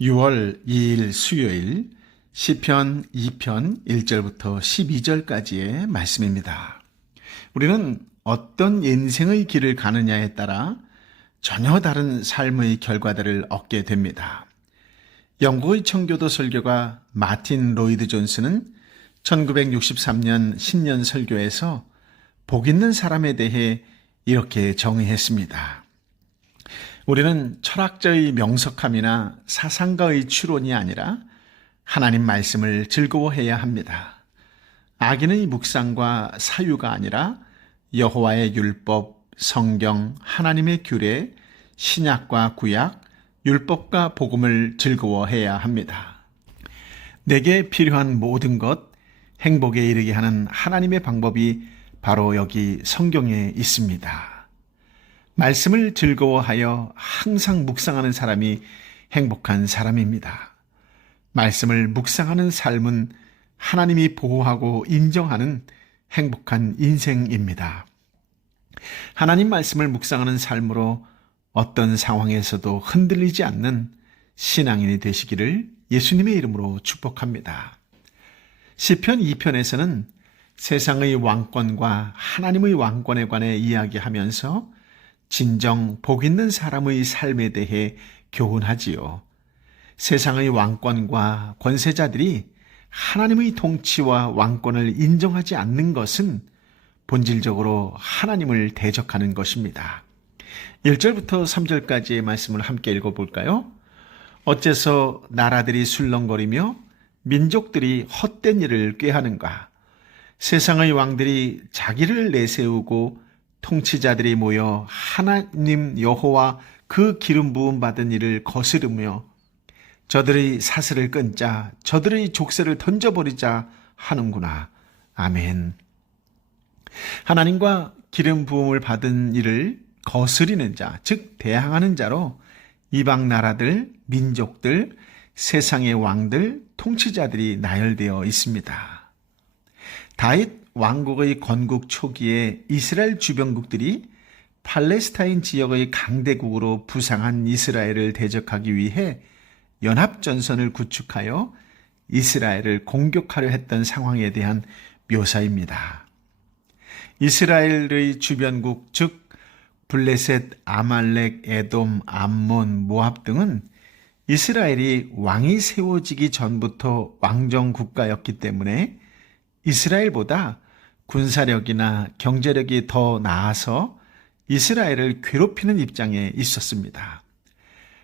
6월 2일 수요일 시편 2편 1절부터 12절까지의 말씀입니다. 우리는 어떤 인생의 길을 가느냐에 따라 전혀 다른 삶의 결과들을 얻게 됩니다. 영국의 청교도 설교가 마틴 로이드 존스는 1963년 신년 설교에서 복 있는 사람에 대해 이렇게 정의했습니다. 우리는 철학자의 명석함이나 사상가의 추론이 아니라 하나님 말씀을 즐거워해야 합니다. 악인의 묵상과 사유가 아니라 여호와의 율법, 성경, 하나님의 규례, 신약과 구약, 율법과 복음을 즐거워해야 합니다. 내게 필요한 모든 것, 행복에 이르게 하는 하나님의 방법이 바로 여기 성경에 있습니다. 말씀을 즐거워하여 항상 묵상하는 사람이 행복한 사람입니다. 말씀을 묵상하는 삶은 하나님이 보호하고 인정하는 행복한 인생입니다. 하나님 말씀을 묵상하는 삶으로 어떤 상황에서도 흔들리지 않는 신앙인이 되시기를 예수님의 이름으로 축복합니다. 시편 2편에서는 세상의 왕권과 하나님의 왕권에 관해 이야기하면서 진정 복 있는 사람의 삶에 대해 교훈하지요. 세상의 왕권과 권세자들이 하나님의 통치와 왕권을 인정하지 않는 것은 본질적으로 하나님을 대적하는 것입니다. 1절부터 3절까지의 말씀을 함께 읽어볼까요? 어째서 나라들이 술렁거리며 민족들이 헛된 일을 꾀하는가? 세상의 왕들이 자기를 내세우고 통치자들이 모여 하나님 여호와 그 기름 부음 받은 이를 거스르며 저들의 사슬을 끊자, 저들의 족쇄를 던져버리자 하는구나. 아멘. 하나님과 기름 부음을 받은 이를 거스리는 자, 즉 대항하는 자로 이방 나라들, 민족들, 세상의 왕들, 통치자들이 나열되어 있습니다. 다윗 왕국의 건국 초기에 이스라엘 주변국들이 팔레스타인 지역의 강대국으로 부상한 이스라엘을 대적하기 위해 연합전선을 구축하여 이스라엘을 공격하려 했던 상황에 대한 묘사입니다. 이스라엘의 주변국 즉 블레셋, 아말렉, 에돔, 암몬, 모압 등은 이스라엘이 왕이 세워지기 전부터 왕정 국가였기 때문에 이스라엘보다 군사력이나 경제력이 더 나아서 이스라엘을 괴롭히는 입장에 있었습니다.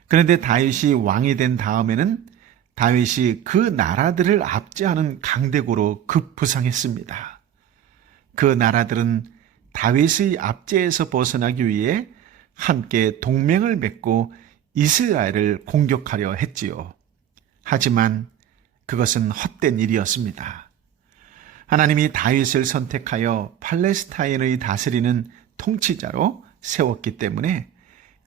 그런데 다윗이 왕이 된 다음에는 다윗이 그 나라들을 압제하는 강대국으로 급부상했습니다. 그 나라들은 다윗의 압제에서 벗어나기 위해 함께 동맹을 맺고 이스라엘을 공격하려 했지요. 하지만 그것은 헛된 일이었습니다. 하나님이 다윗을 선택하여 팔레스타인의 다스리는 통치자로 세웠기 때문에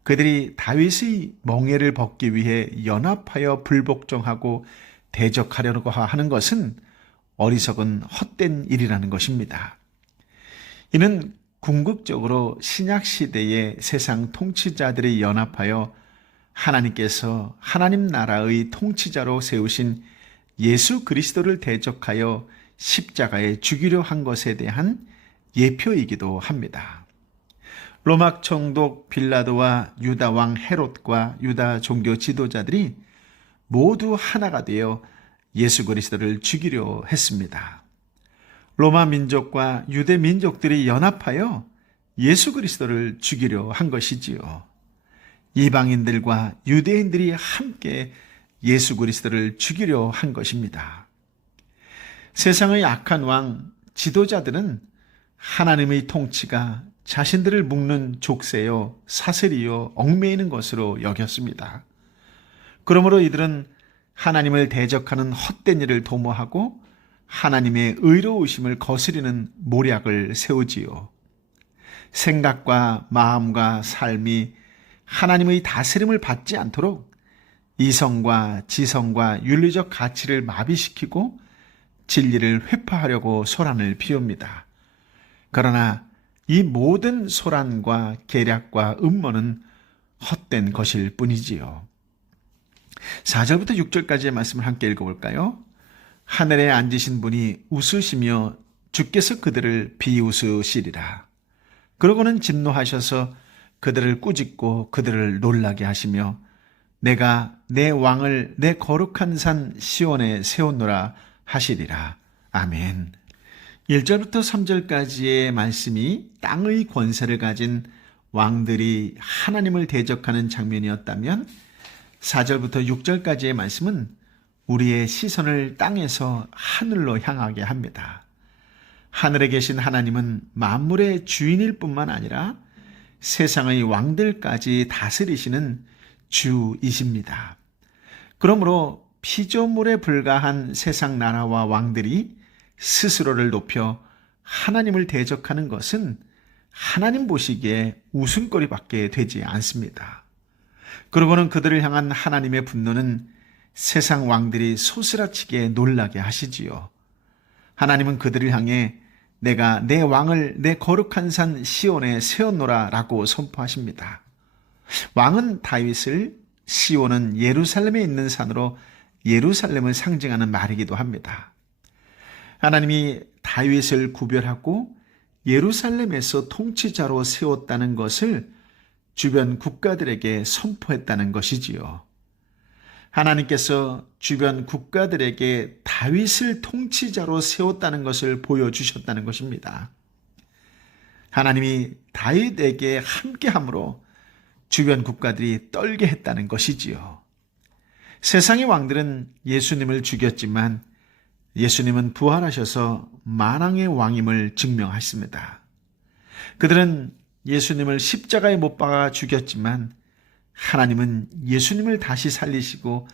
그들이 다윗의 멍에를 벗기 위해 연합하여 불복종하고 대적하려고 하는 것은 어리석은 헛된 일이라는 것입니다. 이는 궁극적으로 신약시대의 세상 통치자들이 연합하여 하나님께서 하나님 나라의 통치자로 세우신 예수 그리스도를 대적하여 십자가에 죽이려 한 것에 대한 예표이기도 합니다. 로마 총독 빌라도와 유다 왕 헤롯과 유다 종교 지도자들이 모두 하나가 되어 예수 그리스도를 죽이려 했습니다. 로마 민족과 유대 민족들이 연합하여 예수 그리스도를 죽이려 한 것이지요. 이방인들과 유대인들이 함께 예수 그리스도를 죽이려 한 것입니다. 세상의 악한 왕, 지도자들은 하나님의 통치가 자신들을 묶는 족쇄요, 사슬이요, 얽매이는 것으로 여겼습니다. 그러므로 이들은 하나님을 대적하는 헛된 일을 도모하고 하나님의 의로우심을 거스리는 모략을 세우지요. 생각과 마음과 삶이 하나님의 다스림을 받지 않도록 이성과 지성과 윤리적 가치를 마비시키고 진리를 회파하려고 소란을 피웁니다. 그러나 이 모든 소란과 계략과 음모는 헛된 것일 뿐이지요. 4절부터 6절까지의 말씀을 함께 읽어볼까요? 하늘에 앉으신 분이 웃으시며 주께서 그들을 비웃으시리라. 그러고는 진노하셔서 그들을 꾸짖고 그들을 놀라게 하시며 내가 내 왕을 내 거룩한 산 시온에 세웠노라 하시리라. 아멘. 1절부터 3절까지의 말씀이 땅의 권세를 가진 왕들이 하나님을 대적하는 장면이었다면 4절부터 6절까지의 말씀은 우리의 시선을 땅에서 하늘로 향하게 합니다. 하늘에 계신 하나님은 만물의 주인일 뿐만 아니라 세상의 왕들까지 다스리시는 주이십니다. 그러므로 피조물에 불과한 세상 나라와 왕들이 스스로를 높여 하나님을 대적하는 것은 하나님 보시기에 웃음거리밖에 되지 않습니다. 그러고는 그들을 향한 하나님의 분노는 세상 왕들이 소스라치게 놀라게 하시지요. 하나님은 그들을 향해 내가 내 왕을 내 거룩한 산 시온에 세웠노라 라고 선포하십니다. 왕은 다윗을, 시온은 예루살렘에 있는 산으로 예루살렘을 상징하는 말이기도 합니다. 하나님이 다윗을 구별하고 예루살렘에서 통치자로 세웠다는 것을 주변 국가들에게 선포했다는 것이지요. 하나님께서 주변 국가들에게 다윗을 통치자로 세웠다는 것을 보여주셨다는 것입니다. 하나님이 다윗에게 함께함으로 주변 국가들이 떨게 했다는 것이지요. 세상의 왕들은 예수님을 죽였지만 예수님은 부활하셔서 만왕의 왕임을 증명하십니다. 그들은 예수님을 십자가에 못 박아 죽였지만 하나님은 예수님을 다시 살리시고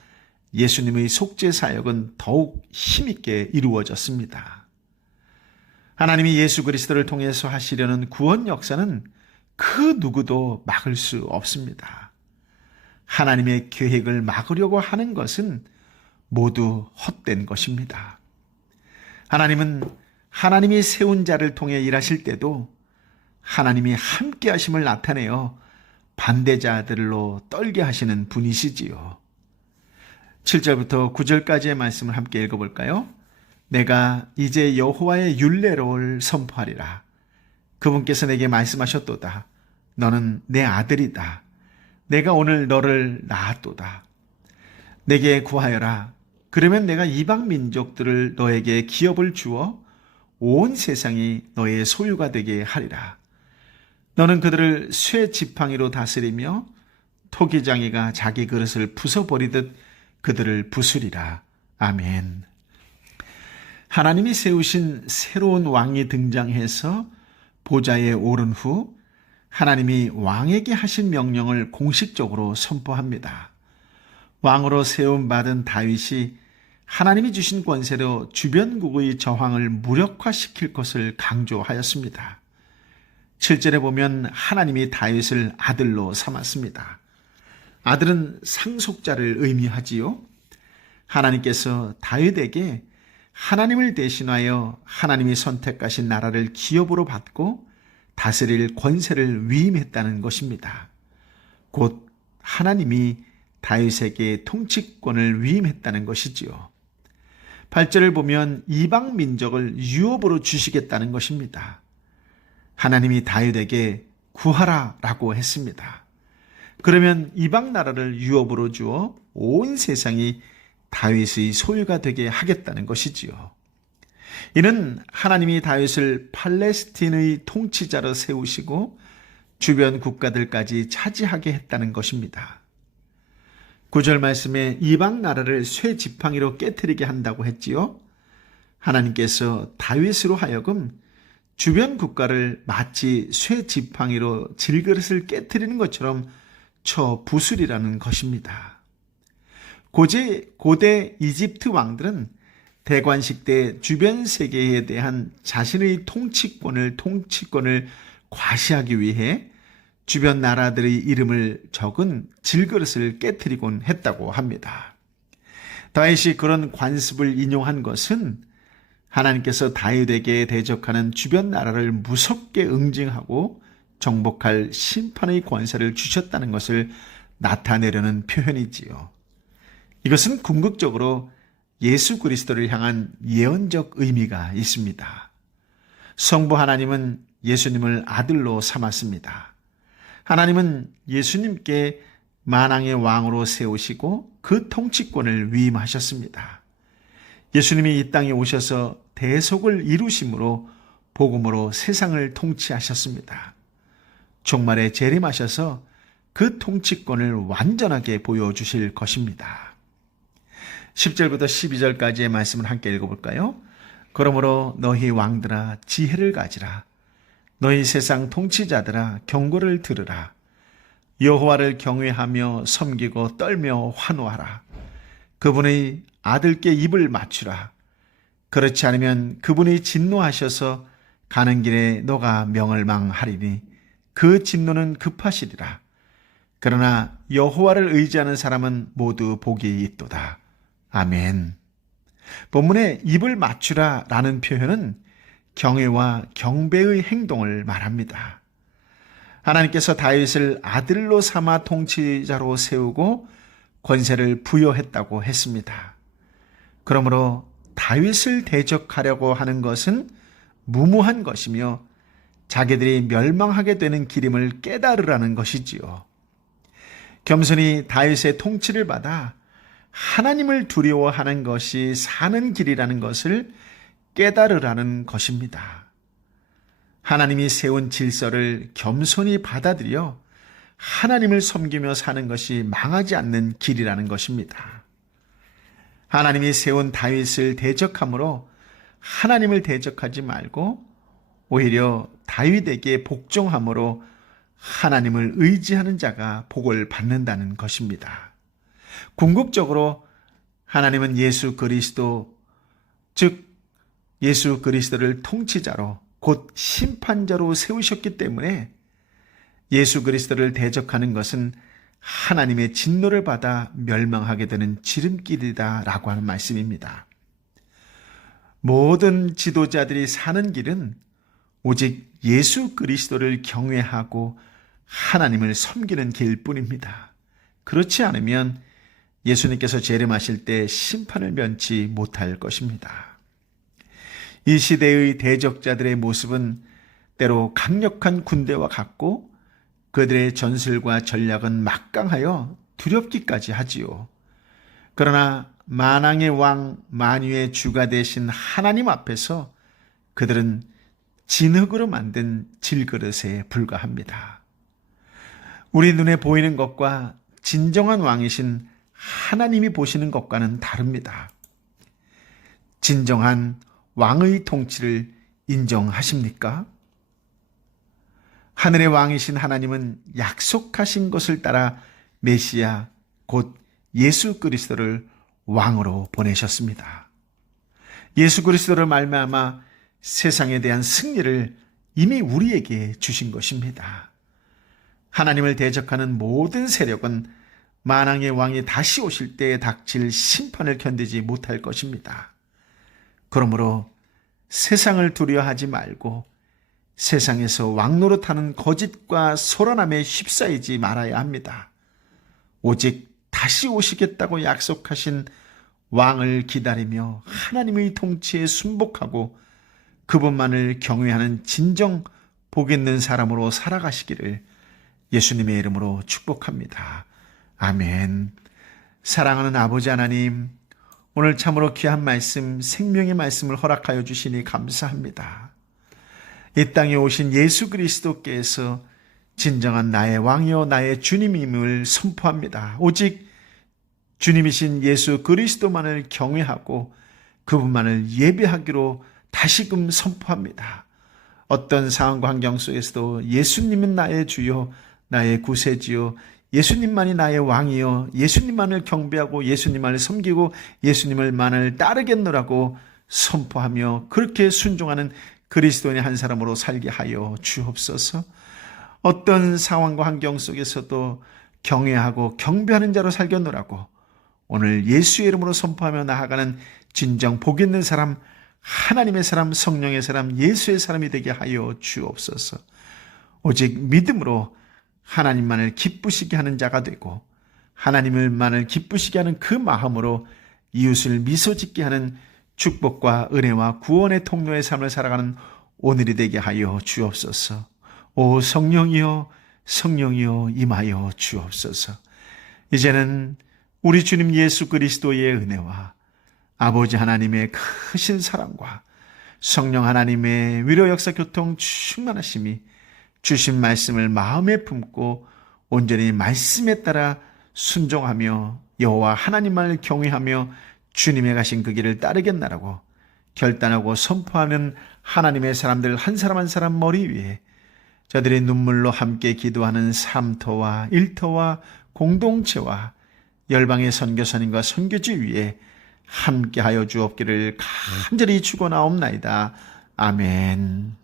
예수님의 속죄 사역은 더욱 힘있게 이루어졌습니다. 하나님이 예수 그리스도를 통해서 하시려는 구원 역사는 그 누구도 막을 수 없습니다. 하나님의 계획을 막으려고 하는 것은 모두 헛된 것입니다. 하나님은 하나님이 세운 자를 통해 일하실 때도 하나님이 함께 하심을 나타내어 반대자들로 떨게 하시는 분이시지요. 7절부터 9절까지의 말씀을 함께 읽어볼까요? 내가 이제 여호와의 율례를 선포하리라. 그분께서 내게 말씀하셨도다. 너는 내 아들이다. 내가 오늘 너를 낳았도다. 내게 구하여라. 그러면 내가 이방 민족들을 너에게 기업을 주어 온 세상이 너의 소유가 되게 하리라. 너는 그들을 쇠 지팡이로 다스리며 토기장이가 자기 그릇을 부숴버리듯 그들을 부수리라. 아멘. 하나님이 세우신 새로운 왕이 등장해서 보좌에 오른 후 하나님이 왕에게 하신 명령을 공식적으로 선포합니다. 왕으로 세움받은 다윗이 하나님이 주신 권세로 주변국의 저항을 무력화시킬 것을 강조하였습니다. 7절에 보면 하나님이 다윗을 아들로 삼았습니다. 아들은 상속자를 의미하지요. 하나님께서 다윗에게 하나님을 대신하여 하나님이 선택하신 나라를 기업으로 받고 다스릴 권세를 위임했다는 것입니다. 곧 하나님이 다윗에게 통치권을 위임했다는 것이지요. 8절을 보면 이방 민족을 유업으로 주시겠다는 것입니다. 하나님이 다윗에게 구하라 라고 했습니다. 그러면 이방 나라를 유업으로 주어 온 세상이 다윗의 소유가 되게 하겠다는 것이지요. 이는 하나님이 다윗을 팔레스틴의 통치자로 세우시고 주변 국가들까지 차지하게 했다는 것입니다. 9절 말씀에 이방 나라를 쇠 지팡이로 깨트리게 한다고 했지요. 하나님께서 다윗으로 하여금 주변 국가를 마치 쇠 지팡이로 질그릇을 깨트리는 것처럼 쳐 부수리라는 것입니다. 고대 이집트 왕들은 대관식 때 주변 세계에 대한 자신의 통치권을 과시하기 위해 주변 나라들의 이름을 적은 질그릇을 깨트리곤 했다고 합니다. 다윗이 그런 관습을 인용한 것은 하나님께서 다윗에게 대적하는 주변 나라를 무섭게 응징하고 정복할 심판의 권세를 주셨다는 것을 나타내려는 표현이지요. 이것은 궁극적으로 예수 그리스도를 향한 예언적 의미가 있습니다. 성부 하나님은 예수님을 아들로 삼았습니다. 하나님은 예수님께 만왕의 왕으로 세우시고 그 통치권을 위임하셨습니다. 예수님이 이 땅에 오셔서 대속을 이루심으로 복음으로 세상을 통치하셨습니다. 종말에 재림하셔서 그 통치권을 완전하게 보여주실 것입니다. 10절부터 12절까지의 말씀을 함께 읽어볼까요? 그러므로 너희 왕들아 지혜를 가지라. 너희 세상 통치자들아 경고를 들으라. 여호와를 경외하며 섬기고 떨며 환호하라. 그분의 아들께 입을 맞추라. 그렇지 않으면 그분이 진노하셔서 가는 길에 너가 명을망하리니 그 진노는 급하시리라. 그러나 여호와를 의지하는 사람은 모두 복이 있도다. 아멘. 본문에 입을 맞추라 라는 표현은 경외와 경배의 행동을 말합니다. 하나님께서 다윗을 아들로 삼아 통치자로 세우고 권세를 부여했다고 했습니다. 그러므로 다윗을 대적하려고 하는 것은 무모한 것이며 자기들이 멸망하게 되는 길임을 깨달으라는 것이지요. 겸손히 다윗의 통치를 받아 하나님을 두려워하는 것이 사는 길이라는 것을 깨달으라는 것입니다. 하나님이 세운 질서를 겸손히 받아들여 하나님을 섬기며 사는 것이 망하지 않는 길이라는 것입니다. 하나님이 세운 다윗을 대적함으로 하나님을 대적하지 말고 오히려 다윗에게 복종함으로 하나님을 의지하는 자가 복을 받는다는 것입니다. 궁극적으로 하나님은 예수 그리스도, 즉 예수 그리스도를 통치자로 곧 심판자로 세우셨기 때문에 예수 그리스도를 대적하는 것은 하나님의 진노를 받아 멸망하게 되는 지름길이다라고 하는 말씀입니다. 모든 지도자들이 사는 길은 오직 예수 그리스도를 경외하고 하나님을 섬기는 길뿐입니다. 그렇지 않으면 예수님께서 재림하실 때 심판을 면치 못할 것입니다. 이 시대의 대적자들의 모습은 때로 강력한 군대와 같고 그들의 전술과 전략은 막강하여 두렵기까지 하지요. 그러나 만왕의 왕 만유의 주가 되신 하나님 앞에서 그들은 진흙으로 만든 질그릇에 불과합니다. 우리 눈에 보이는 것과 진정한 왕이신 하나님이 보시는 것과는 다릅니다. 진정한 왕의 통치를 인정하십니까? 하늘의 왕이신 하나님은 약속하신 것을 따라 메시아 곧 예수 그리스도를 왕으로 보내셨습니다. 예수 그리스도를 말미암아 세상에 대한 승리를 이미 우리에게 주신 것입니다. 하나님을 대적하는 모든 세력은 만왕의 왕이 다시 오실 때에 닥칠 심판을 견디지 못할 것입니다. 그러므로 세상을 두려워하지 말고 세상에서 왕노릇하는 거짓과 소란함에 휩싸이지 말아야 합니다. 오직 다시 오시겠다고 약속하신 왕을 기다리며 하나님의 통치에 순복하고 그분만을 경외하는 진정 복 있는 사람으로 살아가시기를 예수님의 이름으로 축복합니다. 아멘. 사랑하는 아버지 하나님, 오늘 참으로 귀한 말씀, 생명의 말씀을 허락하여 주시니 감사합니다. 이 땅에 오신 예수 그리스도께서 진정한 나의 왕이요 나의 주님임을 선포합니다. 오직 주님이신 예수 그리스도만을 경외하고 그분만을 예배하기로 다시금 선포합니다. 어떤 상황과 환경 속에서도 예수님은 나의 주요 나의 구세주요 예수님만이 나의 왕이요 예수님만을 경배하고 예수님만을 섬기고 예수님을만을 따르겠노라고 선포하며 그렇게 순종하는 그리스도인의 한 사람으로 살게 하여 주옵소서. 어떤 상황과 환경 속에서도 경외하고 경배하는 자로 살겠노라고 오늘 예수의 이름으로 선포하며 나아가는 진정 복 있는 사람, 하나님의 사람, 성령의 사람, 예수의 사람이 되게 하여 주옵소서. 오직 믿음으로 하나님만을 기쁘시게 하는 자가 되고 하나님을만을 기쁘시게 하는 그 마음으로 이웃을 미소 짓게 하는 축복과 은혜와 구원의 통로의 삶을 살아가는 오늘이 되게 하여 주옵소서. 오 성령이여, 성령이여 임하여 주옵소서. 이제는 우리 주님 예수 그리스도의 은혜와 아버지 하나님의 크신 사랑과 성령 하나님의 위로 역사 교통 충만하심이 주신 말씀을 마음에 품고 온전히 말씀에 따라 순종하며 여호와 하나님만을 경외하며 주님의 가신 그 길을 따르겠나라고 결단하고 선포하는 하나님의 사람들 한 사람 한 사람 머리 위에 저들의 눈물로 함께 기도하는 삶터와 일터와 공동체와 열방의 선교사님과 선교지 위에 함께하여 주옵기를 간절히 축원하옵나이다. 아멘.